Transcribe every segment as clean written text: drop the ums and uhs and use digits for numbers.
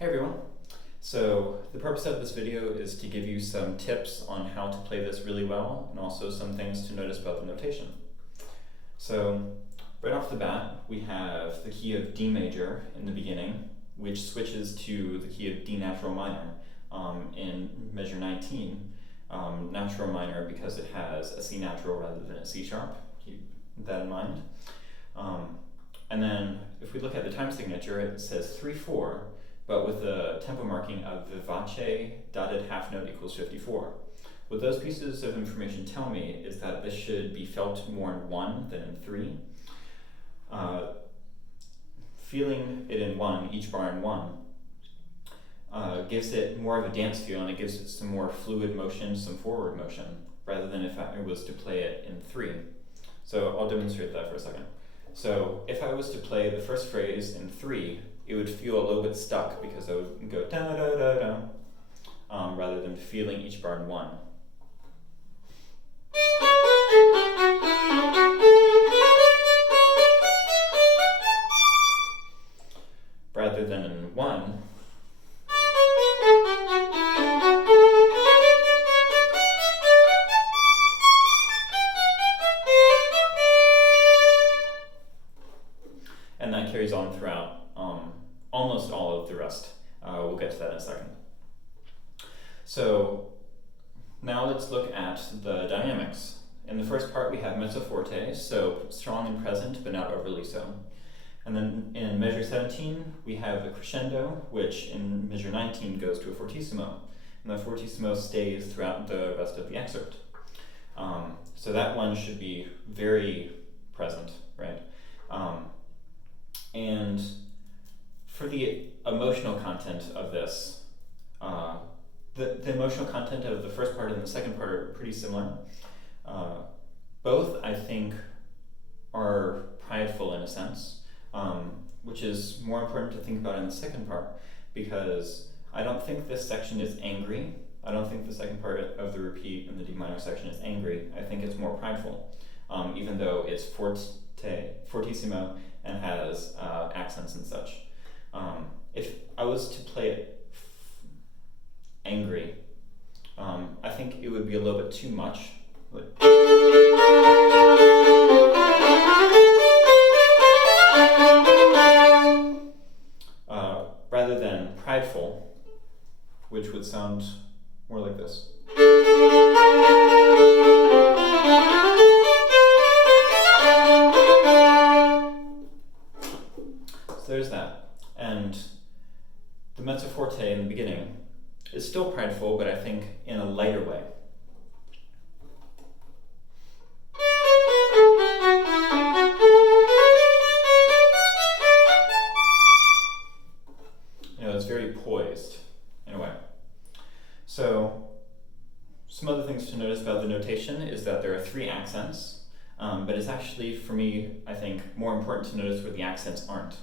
Hey everyone. So the purpose of this video is to give you some tips on how to play this really well and also some things to notice about the notation. So right off the bat, we have the key of D major in the beginning, which switches to the key of D natural minor in measure 19. Natural minor because it has a C natural rather than a C sharp. Keep that in mind. And then if we look at the time signature, it says 3/4, but with the tempo marking of vivace dotted half note equals 54. What those pieces of information tell me is that this should be felt more in 1 than in 3. Feeling it in 1, each bar in 1, gives it more of a dance feel, and it gives it some more fluid motion, some forward motion, rather than if I was to play it in 3. So I'll demonstrate that for a second. So if I was to play the first phrase in 3, it would feel a little bit stuck because I would go da da da da, rather than feeling each bar in 1. Rather than in 1. And that carries on throughout almost all of the rest. We'll get to that in a second. So now let's look at the dynamics. In the first part, we have mezzo forte, so strong and present, but not overly so. And then in measure 17, we have a crescendo, which in measure 19 goes to a fortissimo. And the fortissimo stays throughout the rest of the excerpt. So that one should be very present, right? And for the emotional content of this, the emotional content of the first part and the second part are pretty similar. Both, I think, are prideful in a sense, which is more important to think about in the second part, because I don't think this section is angry. I don't think the second part of the repeat in the D minor section is angry. I think it's more prideful, even though it's fortissimo and has accents and such. If I was to play it angry, I think it would be a little bit too much. Rather than prideful, which would sound more like this. So there's that. And the mezzo forte in the beginning is still prideful, but I think in a lighter way. It's very poised in a way. So some other things to notice about the notation is that there are 3 accents, but it's actually, for me, I think, more important to notice where the accents aren't.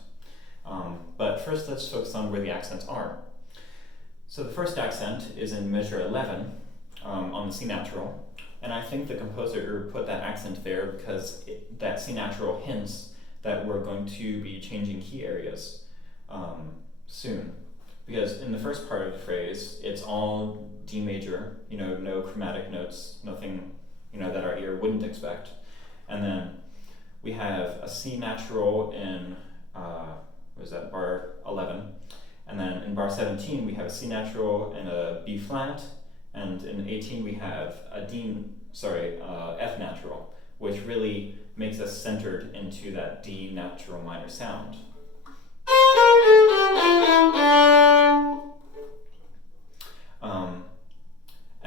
But first let's focus on where the accents are. So the first accent is in measure 11 on the C natural, and I think the composer put that accent there because that C natural hints that we're going to be changing key areas soon. Because in the first part of the phrase, it's all D major, no chromatic notes, nothing that our ear wouldn't expect. And then we have a C natural in bar 11. And then in bar 17, we have a C natural and a B flat. And in 18, we have a F natural, which really makes us centered into that D natural minor sound.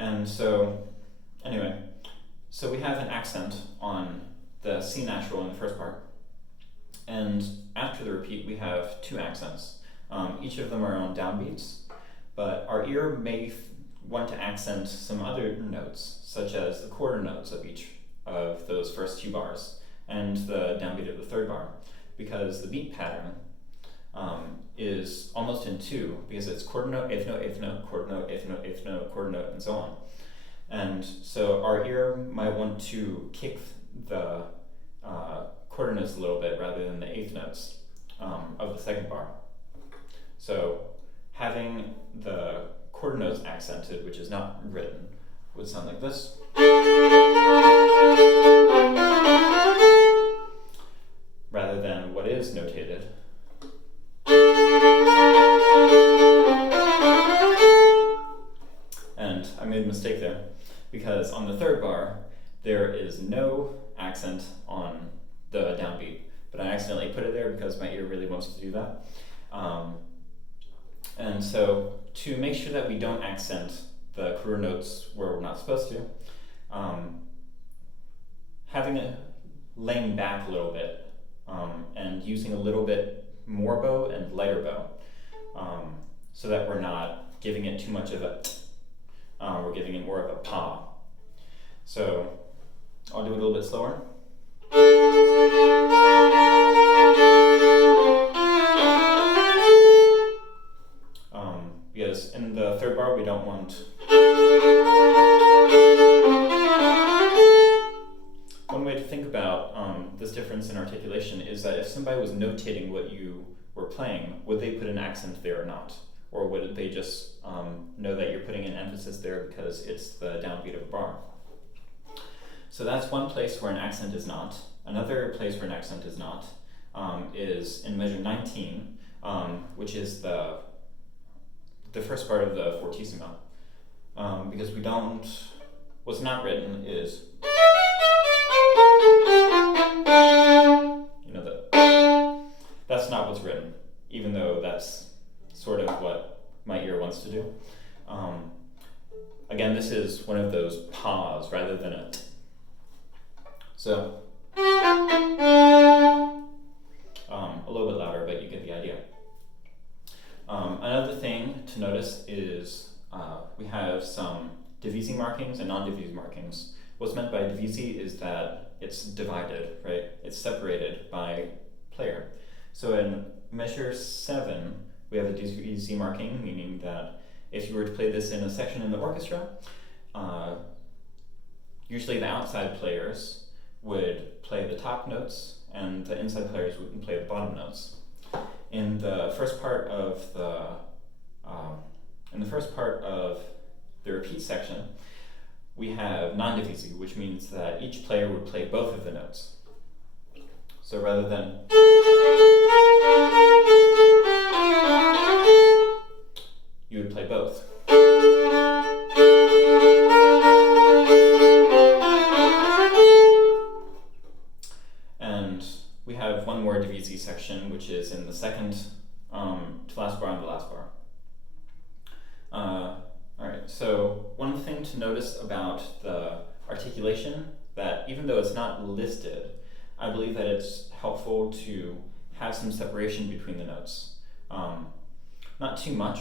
And so, anyway, so we have an accent on the C natural in the first part. And after the repeat, we have 2 accents. Each of them are on downbeats, but our ear may want to accent some other notes, such as the quarter notes of each of those first 2 bars and the downbeat of the third bar, because the beat pattern is almost in 2, because it's quarter note, eighth note, quarter note, eighth note, quarter note, and so on. And so our ear might want to kick the quarter notes a little bit rather than the eighth notes of the second bar. So having the quarter notes accented, which is not written, would sound like this. Rather than what is notated. And I made a mistake there, because on the third bar, there is no accent on the downbeat, but I accidentally put it there because my ear really wants to do that. And so to make sure that we don't accent the quarter notes where we're not supposed to, having it laying back a little bit, and using a little bit more bow and lighter bow, so that we're not giving it too much of a, we're giving it more of a pa. So I'll do it a little bit slower. Because in the third bar we don't want. One way to think about this difference in articulation is that if somebody was notating what you were playing, would they put an accent there or not? Or would they just know that you're putting an emphasis there because it's the downbeat of a bar? So that's one place where an accent is not. Another place where an accent is not is in measure 19, which is the first part of the fortissimo. Because we don't, what's not written is, you know, that's not what's written, even though that's sort of what my ear wants to do. Again, this is one of those pa's rather than a t. So, a little bit louder, but you get the idea. Another thing to notice is we have some divisi markings and non-divisi markings. What's meant by divisi is that it's divided, right? It's separated by player. So in measure 7, we have a divisi marking, meaning that if you were to play this in a section in the orchestra, usually the outside players would play the top notes and the inside players would play the bottom notes. In the first part of the repeat section, we have non-divisi, which means that each player would play both of the notes. So rather than you would play both. And we have one more divisi section, which is in the second to last bar and the last bar. Alright, so one thing to notice about the articulation, that even though it's not listed, I believe that it's helpful to have some separation between the notes. Not too much,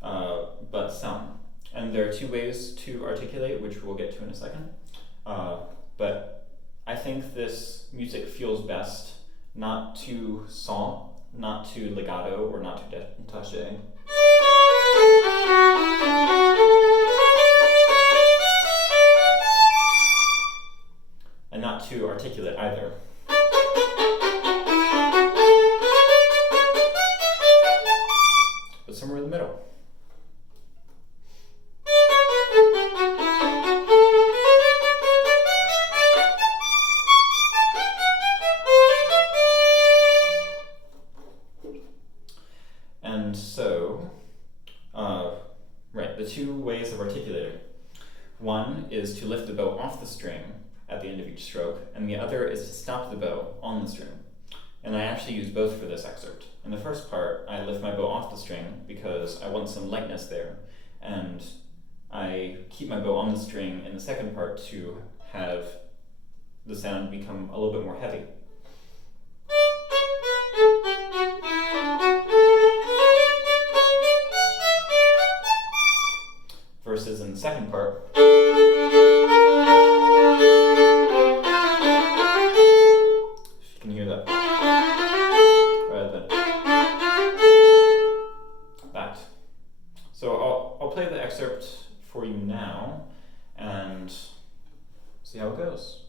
but some. And there are two ways to articulate, which we'll get to in a second. But I think this music feels best not too sans, not too legato, or not too détaché. And not too articulate either. But somewhere in the middle. And so, the two ways of articulating. One is to lift the bow off the string at the end of each stroke, and the other is to stop the bow on the string. And I actually use both for this excerpt. In the first part, I lift my bow off the string because I want some lightness there, and I keep my bow on the string in the second part to have the sound become a little bit more heavy. Versus in the second part, if you can hear that, rather than that. So I'll play the excerpt for you now and see how it goes.